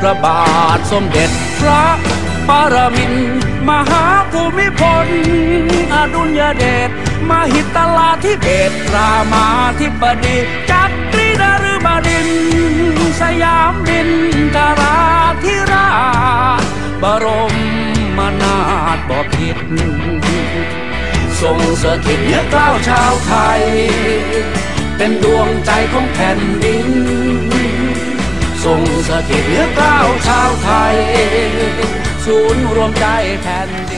พระบาทสมเด็จพระปรมินทรมหาภูมิพล อดุลยเดชมหิตลาธิเบศรามาธิบดีจักรีนฤบดิน สยามบินทราธิราชบรมนาถบพิตรทรงสถิตเนือกล้าวชาวไทย เป็นดวงใจของแผ่นดิน ทรงสถิตเหลือเกล้าชาวไทย ศูนย์รวมใจแผ่นดิน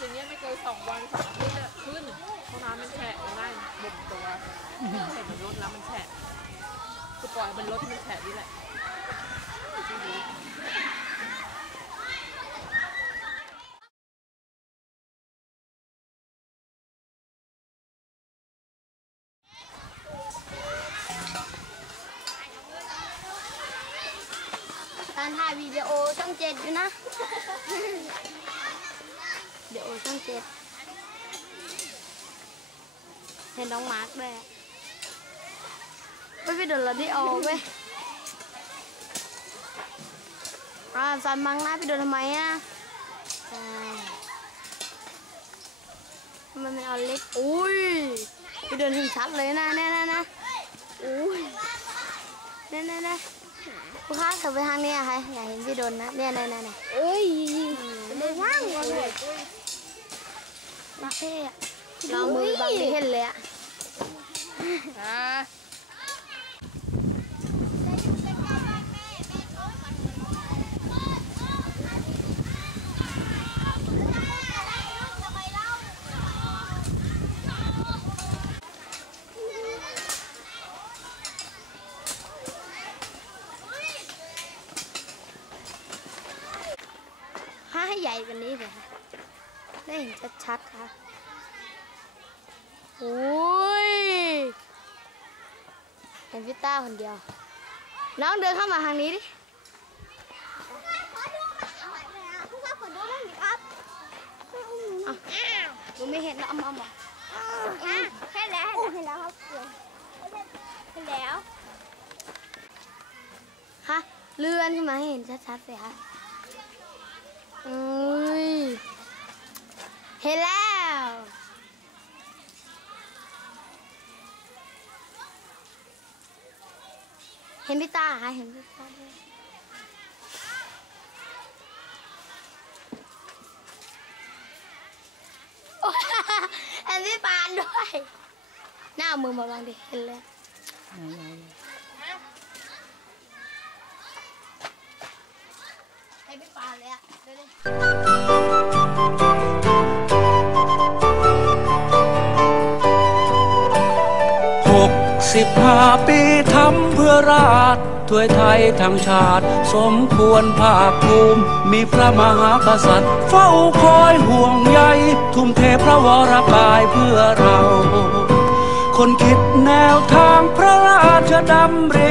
อย่างเงี้ยไม่เกินสองวันสามอาทิะขึ้นเพราะน้ำมันแฉะมันได้บ่มตัวเสร็จมันรถแล้วมันแฉะคือปล่อยมันรถที่มันแฉะนี่แหละการถ่ายวีดีโอต้องเจ็ดอยู่นะ วิดีโอช่องเจ็ดเห็นน้องมาร์คด้วยอะเฮ้ยพี่เดินเราได้ออกเว้ยอ่าสันบังหน้าพี่เดินทำไมอะอ่าทำไมมันเอาเล็กอุ้ยพี่เดินถึงชัดเลยนะแน่ๆนะอุ้ยแน่ๆนะลูกค้าเธอไปทางนี้อะค่ะอยากเห็นพี่โดนนะเนี่ยเนี่ยเนี่ยเอ้ยไม่ว่างเลย มาเท่อะเรามือบังไม่เห็นเลยอะอ่าห้าให้ใหญ่กว่านี้เลยค่ะ ได้เห็นชัดๆค่ะโอ้ยเห็นพี่ต้าคนเดียว น้องเดินเข้ามาทางนี้ดิอะหนูไม่เห็นแล้วเอามาเอามาเห็นแล้วเห็นแล้วครับเห็นแล้วฮะเลื่อนขึ้นมาให้เห็นชัดๆสิคะอุ้ย เห็นแล้วเห็นพี่ตาค่ะเห็นพี่ตาด้วยโอ้ยเห็นพี่ปานด้วย หน้ามือมาบังดิเห็นเลยให้พี่ปานเลยอะเดี๋ยว สิบห้าปีทำเพื่อราชถวยไทยทั้งชาติ สมควรภาคภูมิ มีพระมหากษัตริย์ เฝ้าคอยห่วงใย ทุ่มเทพระวรกายเพื่อเรา คนคิดแนวทางพระราชดำริ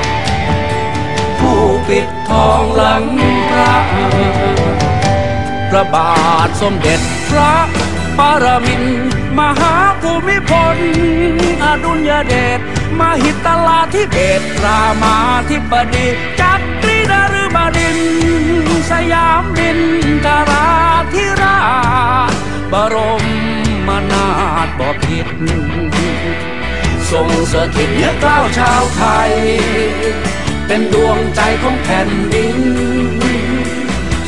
พระบาทสมเด็จพระปรมินมหาภูมิพล อดุลยเดชมหิตลาธิเบศรามาธิบดีจักรีนฤบดิน สยามดินทราธิราชบรมนาถบพิตรทรงสถิตเนือกล้าวชาวไทย เป็นดวงใจของแผ่นดิน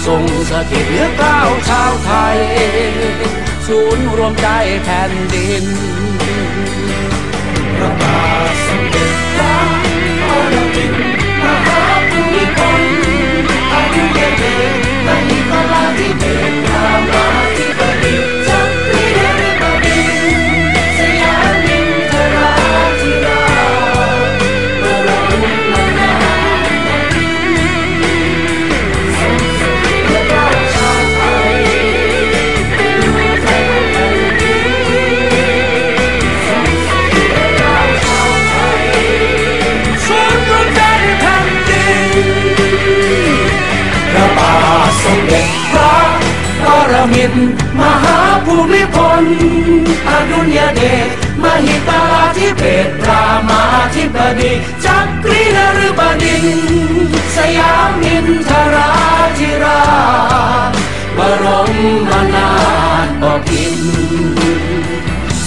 ทรงสถิตเหลือก้าวชาวไทย ศูนย์รวมใจแผ่นดินพระบาทสมเด็จพระปรมินทรมหาภูมิพลอดุลยเดชมหิตลาธิเบศรามาธิ ธิบดีจักรีนฤบดิน สยามอินทราธิราบรมมานาถบกิน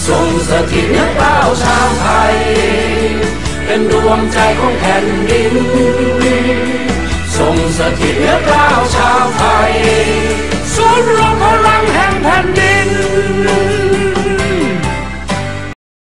ทรงสถิตเนื้อเป้าชาวไทย เป็นดวงใจของแผ่นดิน ทรงสถิตเนื้อเป้าชาวไทยสุดย์รวมพลังแห่งแผ่นดิน